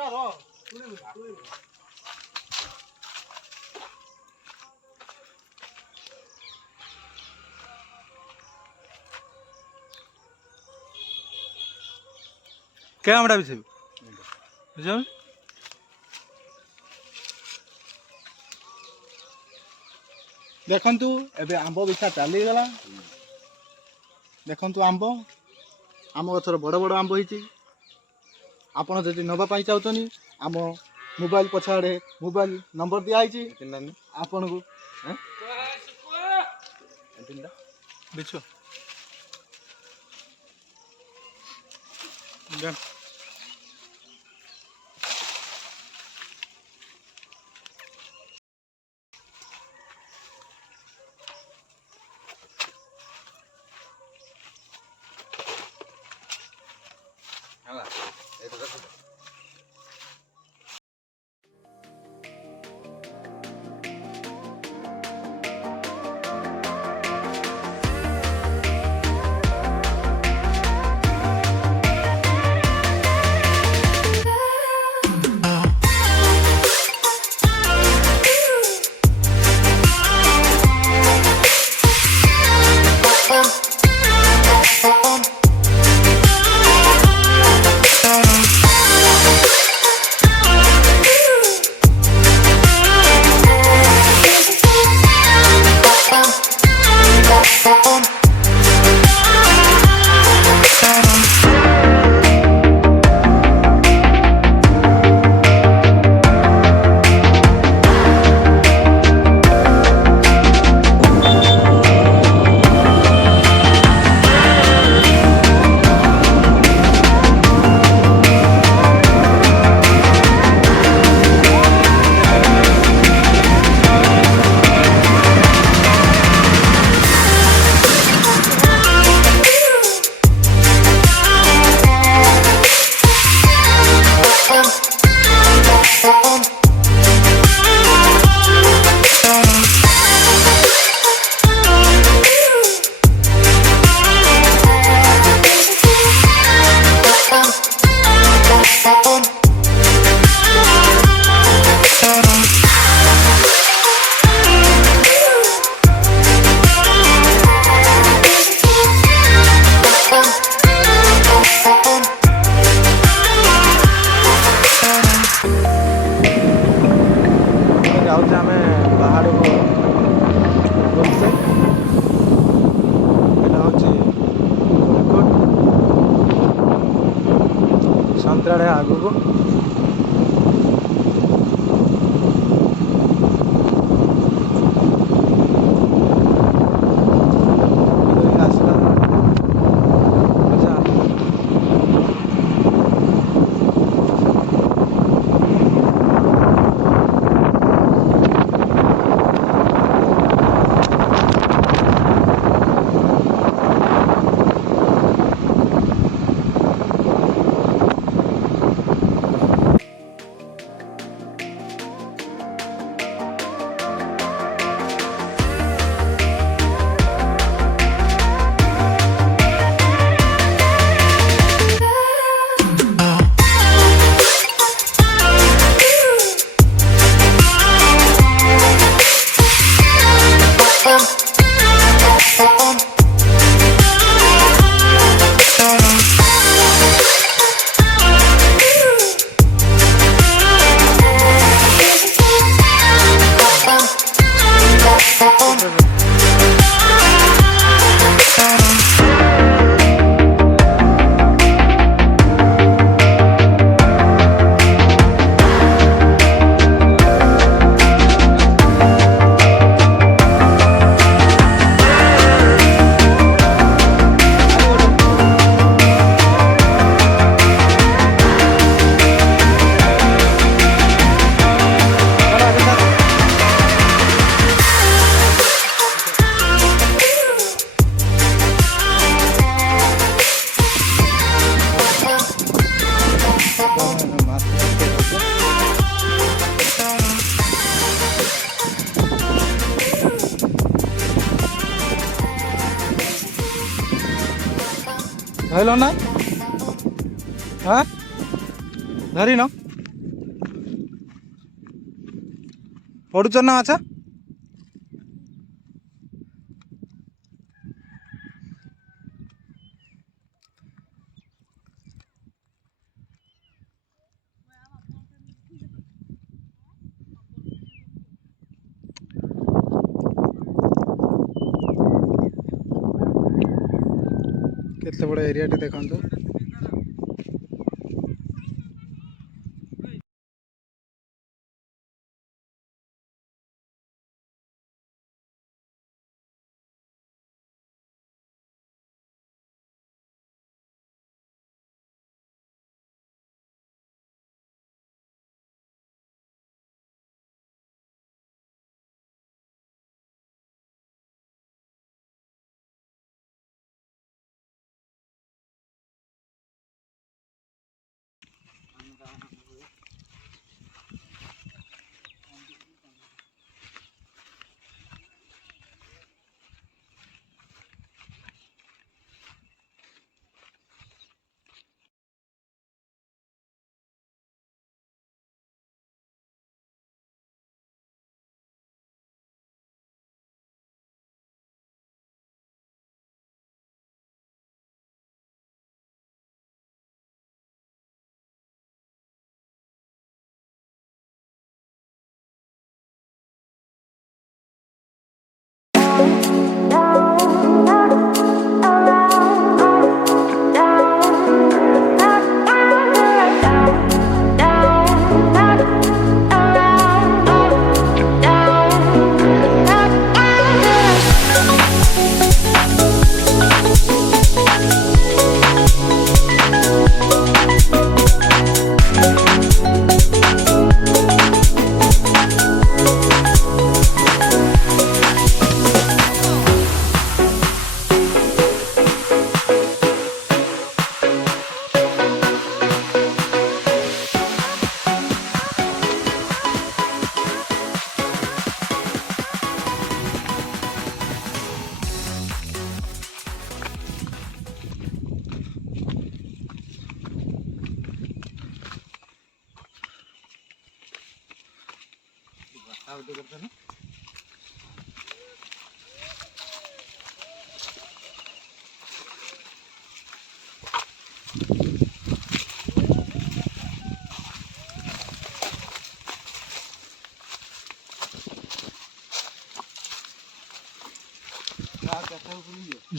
क्या आमड़ा भी बुझ देखु एबे आंब बिछा चलीगला देखु आंब आम गचर बड़ बड़ आंब होती आपड़ जदि नापी चाहते आम मोबाइल पछाड़े मोबाइल नंबर दिखाई आपन को बिछ संतराड़े आगू को धरल ना हाँ धरी न ପଡ଼ୁଛ ନା ମାଛ? କେତେ ବଡ଼ ଏରିଆଟେ ଦେଖନ୍ତୁ।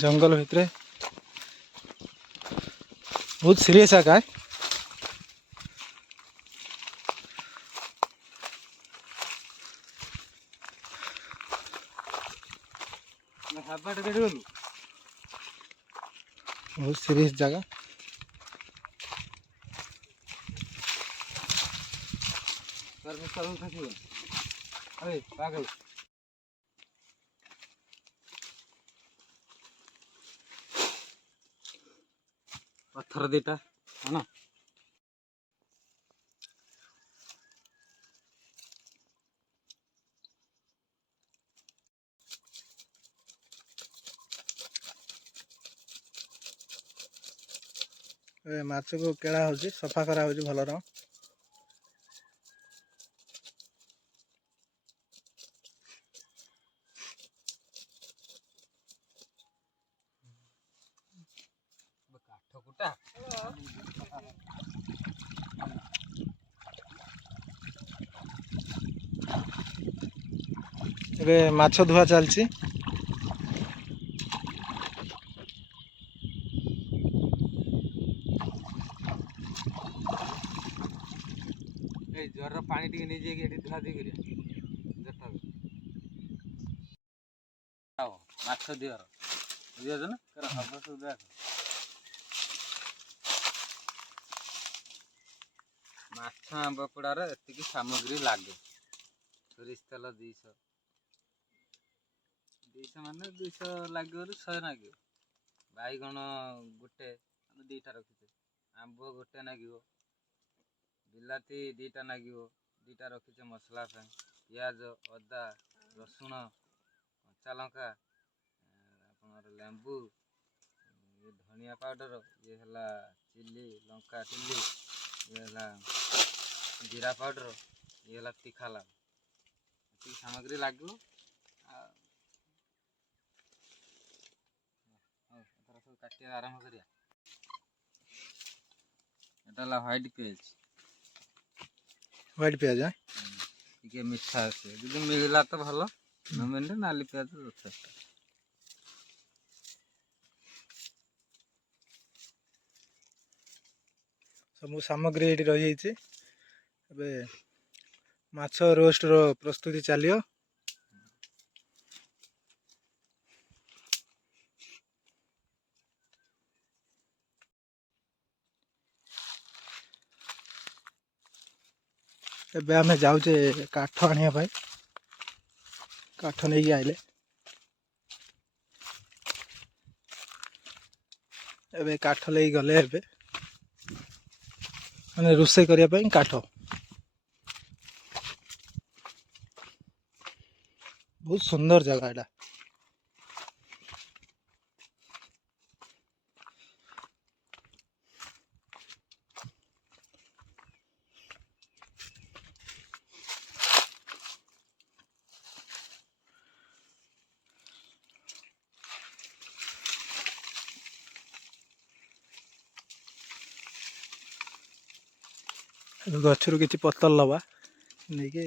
जंगल भितर बहुत सीरियस है काय बहुत सीरियस जगह पत्थर दीटा है ना माछ को केड़ा हो सफा करा हो भल रहा ଏବେ ମାଛ ଧୁଆ ଚାଲିଛି ए जर पानी टिके नहीं जाएगी एठी धुआ दी करिया देखा आओ माछ दियर बुझियो ना कर हब सब देख माछ आंब पड़ार एतिकी सामग्री लागे सोरिष तेल 200 माने 200 लगे 100 लगे बैगण गोटे दीटा रखीचे आंब गोटे लगे बिलाती दीटा लगे दीटा रखीचे मसला पियाज अदा रसुण कच्चा लंका लेंबू ये धनिया पाउडर ये है चिल्ली लंका चिल्ली ये है जीरा पाउडर ये है तीखा लाल ସାମଗ୍ରୀ ଲାଗିବ। ହଉ ଏଥର ସବୁ କାଟିବା ଆରମ୍ଭ କରିବା। ଏଟା ହେଲା ହ୍ୱାଇଟ୍ ପିଆଜ। ହ୍ୱାଇଟ୍ ପିଆଜ ଟିକେ ମିଠା ଆସିବ, ଯଦି ମିଳିଲା ତ ଭଲ, ନ ମିଳିଲେ ନାଲି ପିଆଜ ଯଥେଷ୍ଟ। ସବୁ ସାମଗ୍ରୀ ଏଇଠି ରହିଯାଇଛି। ଏବେ ମାଛ ରୋଷ୍ଟର ପ୍ରସ୍ତୁତି ଚାଲିବ। ଏବେ ଆମେ ଯାଉଛେ କାଠ ଆଣିବା ପାଇଁ। କାଠ ନେଇକି ଆଇଲେ ଏବେ କାଠ ନେଇକି ଗଲେ ଏବେ ମାନେ ରୋଷେଇ କରିବା ପାଇଁ କାଠ। ବହୁତ ସୁନ୍ଦର ଜାଗା ଏଟା। ଗଛରୁ କିଛି ପତ୍ର ଲବା ନେଇକି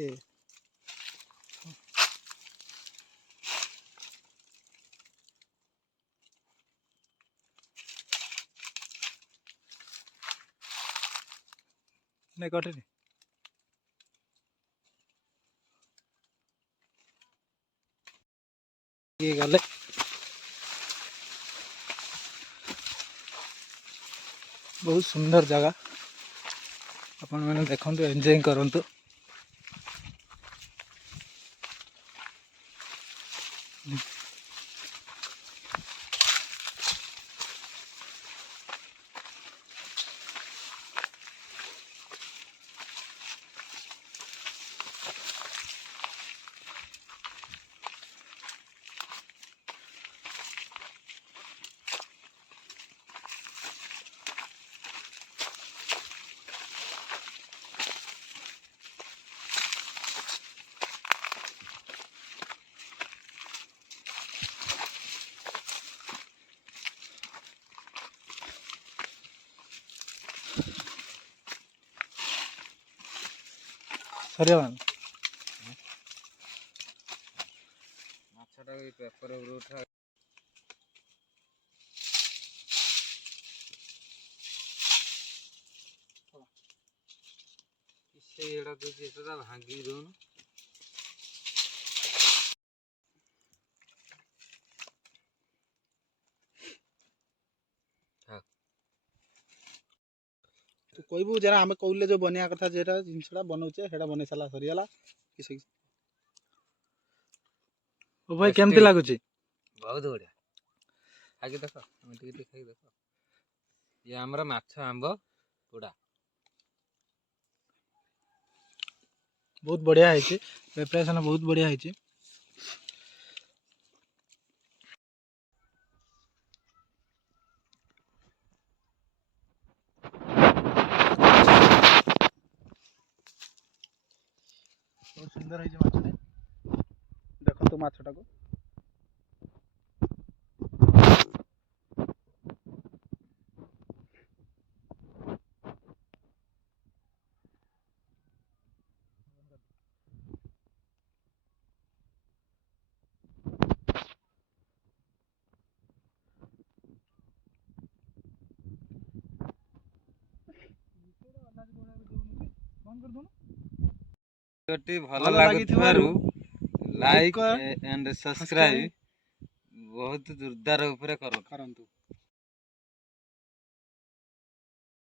ନାଇଁ କଟେନି। ଗଲେ ବହୁତ ସୁନ୍ଦର ଜାଗା, ଆପଣମାନେ ଦେଖନ୍ତୁ, ଏନ୍ଜୟ କରନ୍ତୁ। ସରିଗଲାଣି। ମାଛଟାକୁ ଏଇ ପେପର ଉପରୁ ଉଠା। ସେଇଟା ଦଉଛି, ଏଟା ଭାଙ୍ଗି ଦଉନୁ। ତୁ କହିବୁ ଯାরা ଆମେ କହିଲେ ଯୋଉ ବନେଇବା କଥା ଯେଟା ଜିନିଷଟା ବନଉଛେ ସେଟା ବନେଇ ସାରିଲା ସରିଗଲା। ଓ ଭାଇ କେମିତି ଲାଗୁଛି? ବହୁତ ବଢିଆ। ଖାଇକି ଦେଖ, ଆମେ ଟିକେ ଟିକେ ଖାଇକି ଦେଖ। ଇଏ ଆମର ମାଛ ଆମ୍ବ ପୋଡା। ବହୁତ ବଢିଆ ହେଇଛି, ପ୍ରିପାରେସନ ବହୁତ ବଢିଆ ହେଇଛି। ବହୁତ ସୁନ୍ଦର ହେଇଛି ମାଛଟେ, ଦେଖନ୍ତୁ ମାଛଟାକୁ। ଭିଡ଼ିଓଟି ଭଲ ଲାଗୁଥିବାରୁ ଲାଇକ୍ କର, ଏଣ୍ଡ ସବସ୍କ୍ରାଇବ ବହୁତ ଜୋରଦାର ଉପରେ କରନ୍ତୁ।